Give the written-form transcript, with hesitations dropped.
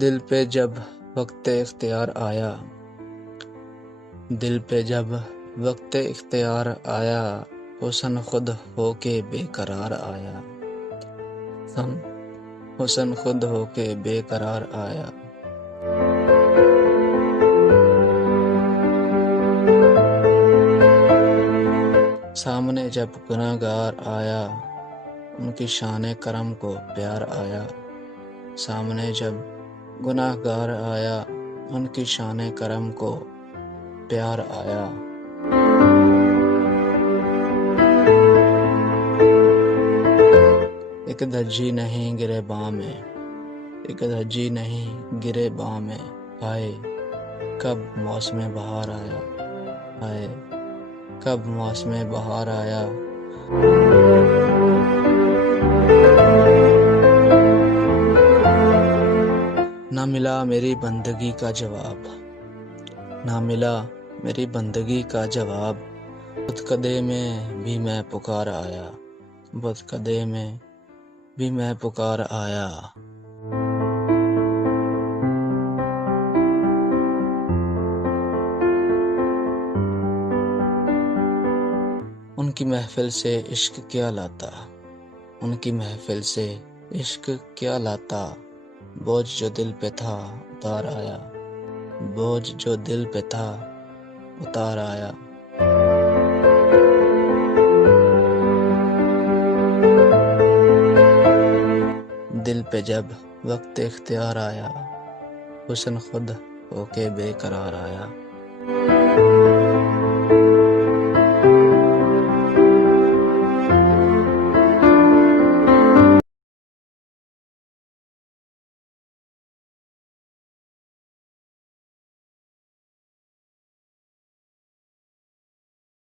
दिल पे जब वक्त इख्तियार आया, दिल पे जब वक्त इख्तियार आया, हुस्न खुद होके बेकरार आया। हुस्न खुद होके बेकरार आया। सामने जब गुनहगार आया, उनकी शान करम को प्यार आया। सामने जब गुनहगार आया, उनकी शान करम को प्यार आया। एक धज्जी नहीं गिरे बाँ में, एक धज्जी नहीं गिरे बाँ में, हाय कब मौसम बहार आया। हाय कब मौसम बहार आया। ना मिला मेरी बंदगी का जवाब, ना मिला मेरी बंदगी का जवाब। बुतकदे में भी मैं पुकार आया, बुतकदे में भी मैं पुकार आया। उनकी महफिल से इश्क क्या लाता, उनकी महफिल से इश्क क्या लाता। बोझ जो दिल पे था उतार आया, बोझ जो दिल पे था उतार आया। दिल पे जब वक्त इख्तियार आया, हुस्न खुद होके बेकरार आया।